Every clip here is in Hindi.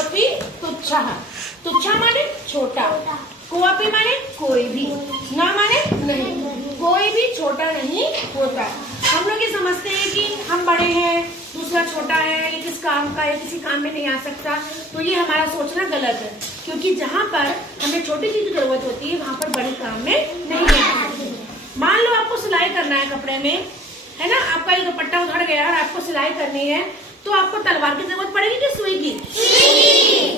कोऽपि तुच्छः। तुच्छा माने छोटा, कोऽपि माने कोई भी, ना माने नहीं, कोई भी छोटा नहीं होता। हम लोग ये समझते हैं कि हम बड़े हैं, दूसरा छोटा है, ये किस काम का है, किसी काम में नहीं आ सकता, तो ये हमारा सोचना गलत है। क्योंकि जहाँ पर हमें छोटी चीज की जरूरत होती है वहाँ पर बड़े काम में नहीं है। मान लो आपको सिलाई करना है कपड़े में, है ना, आपका ये दुपट्टा उधड़ गया और आपको सिलाई करनी है, तो आपको तलवार की जरूरत पड़ेगी कि सुई की?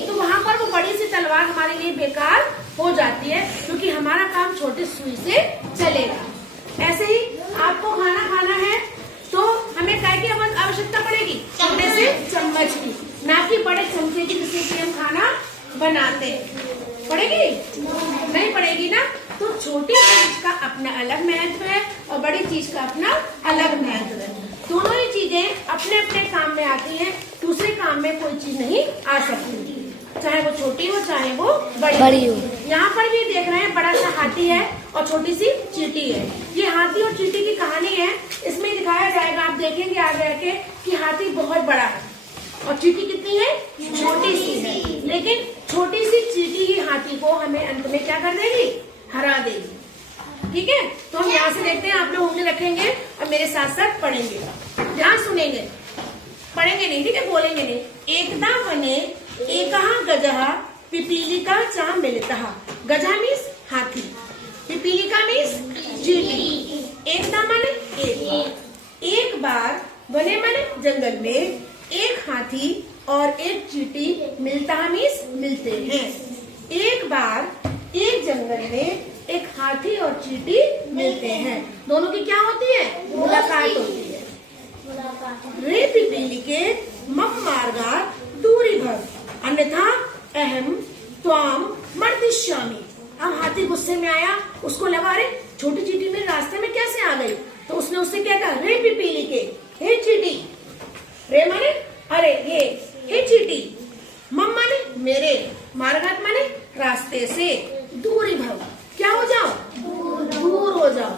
तो वहाँ पर वो बड़ी सी तलवार हमारे लिए बेकार हो जाती है, क्योंकि हमारा काम छोटी सुई से चलेगा। ऐसे ही आपको खाना खाना है तो हमें काय की आवश्यकता पड़ेगी? छोटे से चम्मच की, ना कि बड़े चमचे की जिससे कि हम खाना बनाते हैं। पड़ेगी? नहीं पड़ेगी ना। तो छोटी चीज का अपना अलग महत्व है और बड़ी चीज का अपना अलग महत्व है। दोनों ही चीजें अपने अपने काम में आती हैं, दूसरे काम में कोई चीज नहीं आ सकती, चाहे वो छोटी हो चाहे वो बड़ी हो। यहाँ पर भी देख रहे हैं बड़ा सा हाथी है और छोटी सी चींटी है। ये हाथी और चींटी की कहानी है, इसमें दिखाया जाएगा, आप देखेंगे आगे आके कि हाथी बहुत बड़ा है और चींटी कितनी है? छोटी सी है। लेकिन छोटी सी चींटी ही हाथी को हमें अंत में क्या कर देगी? हरा देगी। ठीक है, तो हम यहाँ से देखते हैं, आप लोग उंगली रखेंगे और मेरे साथ साथ पढ़ेंगे, ध्यान सुनेंगे, पढ़ेंगे नहीं, ठीक है, बोलेंगे नहीं। एकदा वने एकः गजः पिपीलिका च मिलितः। गजः मीन्स हाथी, पिपीलिका मीन्स चींटी। एकदा माने एक बार, वने माने जंगल में, एक हाथी और एक चींटी मिलता मीन्स मिलते हैं। एक बार एक जंगल में एक हाथी और चींटी मिलते हैं, दोनों की क्या होती है? मुलाकात होती है। रे पिपीलिके मम मार्गात् दूरी भव अन्यथा अहम त्वाम मर्दिष्यामि। अब हाथी गुस्से में आया, उसको लगा अरे छोटी चींटी मेरे रास्ते में कैसे आ गई, तो उसने उससे क्या कहा? रे पिपीलिके, हे चींटी। रे माने अरे, ये हे चींटी, मम माने मेरे, मार्गात माने रास्ते से, दूरी भव क्या हो जाओ? दूर हो जाओ,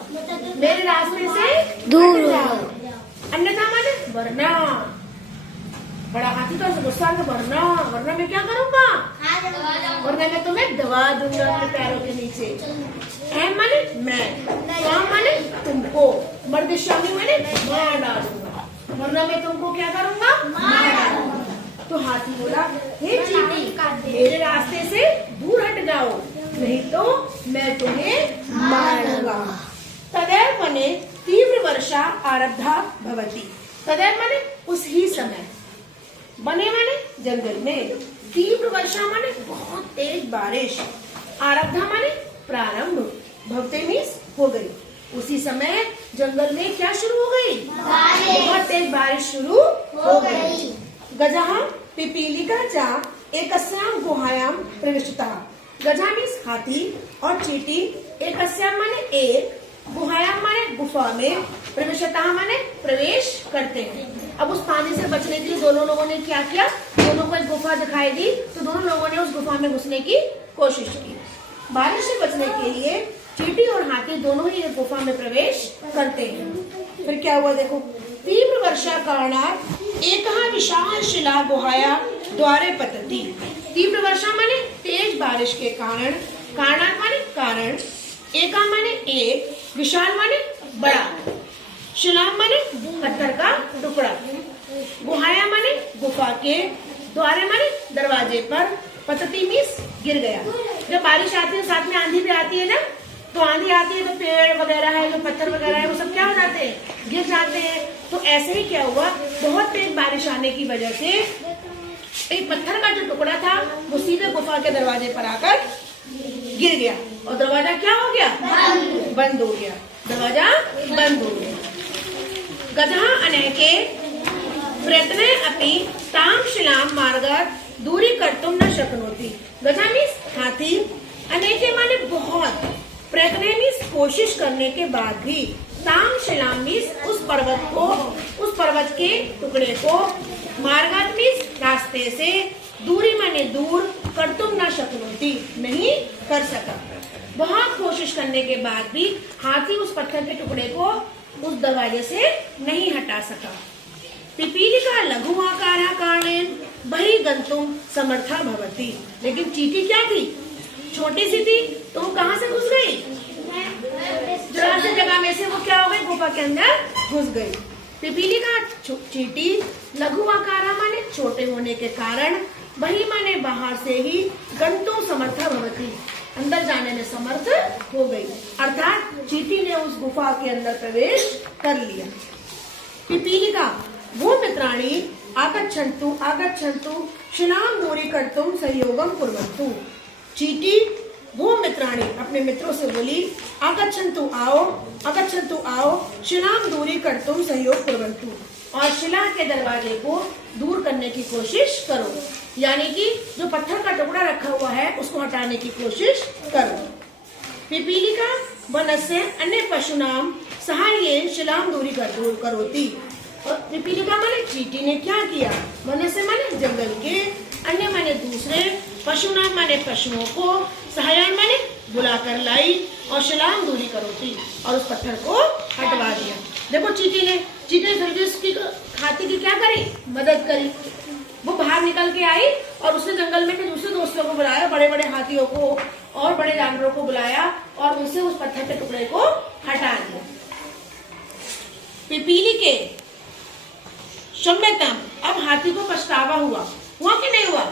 मेरे रास्ते से दूर हो जाओ। अन्यथा माने वरना, बड़ा हाथी तो गुस्सा से वरना, वरना मैं क्या करूँगा? वरना मैं तुम्हें दबा दूंगा अपने पैरों के नीचे। अहम माने मैं, त्वाम माने तुमको, मर्दिष्यामि माने मार डालूंगा, वरना मैं तुमको क्या करूँगा? मार डालूंगा। तो हाथी बोला हे चींटी, मेरे रास्ते से दूर हट जाओ, नहीं तो मैं तुम्हें मारूंगा। तदैव वने तीव्र वर्षा आरब्धा भवति। तदैव माने उस ही समय, वने माने जंगल में, तीव्र वर्षा माने बहुत तेज बारिश, आरब्धा माने प्रारंभ, भवते मीन्स हो गई। उसी समय जंगल में क्या शुरू हो गई? बहुत तेज बारिश शुरू हो गई। गजः पिपीलिका च एकस्यां गुहायां प्रविष्टः। गजः मीन्स हाथी और चींटी, एकस्यां माने एक, गुहायां माने गुफा में, प्रविष्टः माने प्रवेश करते हैं। अब उस पानी से बचने के लिए दोनों लोगों ने क्या किया? दोनों को एक गुफा दिखाई दी तो दोनों लोगों ने उस गुफा में घुसने की कोशिश की। बारिश से बचने के लिए चींटी और हाथी दोनों ही एक गुफा में प्रवेश करते हैं। फिर क्या हुआ देखो, तीव्र वर्षा कारणात् एकः विशाल शिला गुहाया द्वारे पतति। तीव्र वर्षा माने तेज बारिश के कारण, कारणात् माने कारण, एका माने एक, विशाल माने बड़ा, शिला माने पत्थर का टुकड़ा, गुहाया माने गुफा के, द्वारे माने दरवाजे पर, पतति मीन्स गिर गया। जब बारिश आती है साथ में आंधी भी आती है ना, तो आंधी आती है तो पेड़ वगैरह है, जो पत्थर वगैरह है, वो सब क्या हो जाते हैं? गिर जाते हैं। तो ऐसे ही क्या हुआ, बहुत तेज बारिश आने की वजह से एक पत्थर का जो टुकड़ा था वो सीधे गुफा के दरवाजे पर आकर गिर गया और दरवाजा क्या हो गया? बंद हो गया, दरवाजा बंद हो गया। गजः अनेके प्रयत्ने अपि तां शिलां मार्गात् दूरी कर्तुं न शक्नोति। गजः मीन्स हाथी, अनेके माने बहुत, प्रयत्ने मीन्स कोशिश करने के बाद भी, तां शिलां मीन्स उस पर्वत को, उस पर्वत के टुकड़े को, मार्गात मीन्स रास्ते से, दूरी माने दूर, कर्तुम न शक्नोति नहीं कर सका। बहुत कोशिश करने के बाद भी हाथी उस पत्थर के टुकड़े को उस दरवाजे से नहीं हटा सका। पिपीलिका लघु आकार कारणेन बहि गंतुम समर्था भवती। लेकिन चींटी क्या थी, छोटी सी थी, तो वो कहाँ से घुस गई, जरा सी जगह में से वो क्या हो गई, गुफा के अंदर घुस गई। पिपीलिका चींटी लघु आकारा माने छोटे होने के कारण, वही माने बाहर से ही, गंतुम समर्था भवती अंदर जाने में समर्थ हो गई, अर्थात चींटी ने उस गुफा के अंदर प्रवेश कर लिया। पिपीलिका वो मित्राणी आगच्छन्तु आगच्छन्तु शिलाम दूरी कर्तुम सहयोगम कुर्वन्तु। चींटी वो मित्राणी अपने मित्रों से बोली, आगच्छन्तु आओ शिलाम दूरी कर्तुम सहयोग कुर्वन्तु, और शिला के दरवाजे को दूर करने की कोशिश करो, यानी कि जो पत्थर का टुकड़ा रखा हुआ है उसको हटाने की कोशिश करो। पिपीलिका वनस्य अन्य पशुनाम सहाय्येन शिलाम दूरी दूर करोति। पिपीलिका माने चींटी ने क्या किया, वनस्य माने जंगल के, अन्य माने दूसरे, पशुनाम माने पशुओं को, सहायन माने बुलाकर लाई, और शिलाम दूरी करोती और उस पत्थर को हटवा दिया। देखो चींटी ने फिर उसकी हाथी की क्या करी, मदद करी। वो बाहर निकल के आई और उसने जंगल में दूसरे दोस्तों को बुलाया, बड़े बड़े हाथियों को और बड़े जानवरों को बुलाया और उनसे उस पत्थर के टुकड़े को हटा दिया। पिपीली के क्षम्यतम, अब हाथी को पछतावा हुआ कि नहीं हुआ,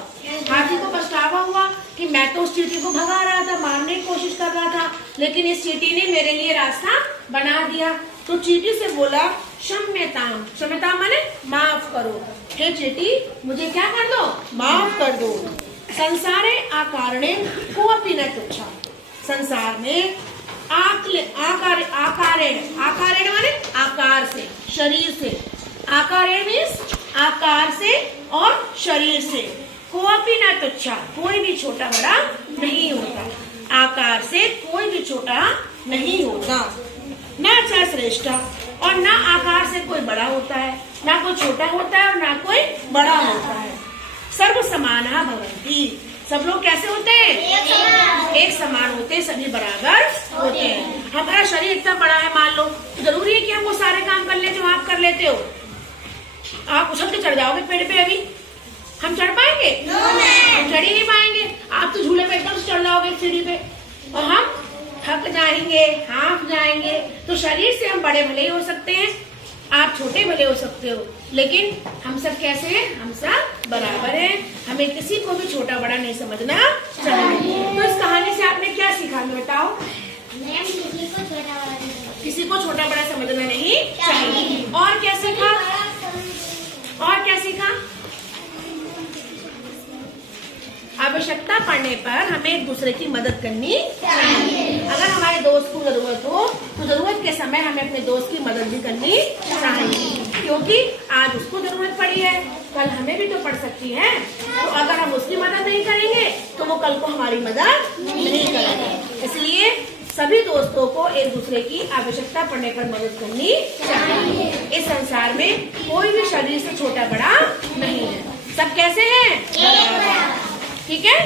हाथी को पछतावा हुआ कि मैं तो उस चींटी को भगा रहा था, मारने की कोशिश कर रहा था, लेकिन इस चींटी ने मेरे लिए रास्ता बना दिया। तो चींटी से बोला, क्षम्यताम, क्षम्यताम माने माफ करो, हे चींटी मुझे क्या कर दो, माफ कर दो। संसारे आकारणे कोऽपि न तुच्छा, संसार में आकारेण माने आकार से, शरीर से, आकारेण मीन्स आकार से और शरीर से, कोऽपि न तुच्छा कोई भी छोटा बड़ा नहीं होता, आकार से कोई भी छोटा नहीं होता, न च श्रेष्ठ, और न आकार से कोई बड़ा होता है, ना कोई छोटा होता है और ना कोई बड़ा होता है। सर्व समाना भवन्ति, सब लोग कैसे होते हैं, एक समान होते हैं, सभी बराबर होते हैं। हमारा शरीर इतना बड़ा है मान लो, जरूरी है कि हम वो सारे काम कर ले जो आप कर लेते हो। आप उछल के चढ़ जाओगे पेड़ पे, अभी हम चढ़ पाएंगे, हम चढ़ ही नहीं पाएंगे। आप तो झूले पे एकदम चढ़ जाओगे सीढ़ी पे, और हम थक जाएंगे, हाँफ जाएंगे। तो शरीर से हम बड़े भले ही हो सकते हैं, आप छोटे भले हो सकते हो, लेकिन हम सब कैसे हैं, हम सब बराबर हैं। हमें किसी को भी छोटा बड़ा नहीं समझना चाहिए। तो इस कहानी से आपने क्या सीखा बताओ, किसी को छोटा बड़ा समझना नहीं चाहिए। और क्या सीखा, और क्या सीखा, आवश्यकता पड़ने पर हमें एक दूसरे की मदद करनी चाहिए। अगर हमारे दोस्त को जरूरत हो तो जरूरत के समय हमें अपने दोस्त की मदद भी करनी चाहिए, क्योंकि आज उसको जरूरत पड़ी है, कल हमें भी तो पड़ सकती है। तो अगर हम उसकी मदद नहीं करेंगे तो वो कल को हमारी मदद नहीं करेगा। इसलिए सभी दोस्तों को एक दूसरे की आवश्यकता पड़ने पर मदद करनी चाहिए। इस संसार में कोई भी शरीर से छोटा बड़ा नहीं है, सब कैसे हैं, ठीक है।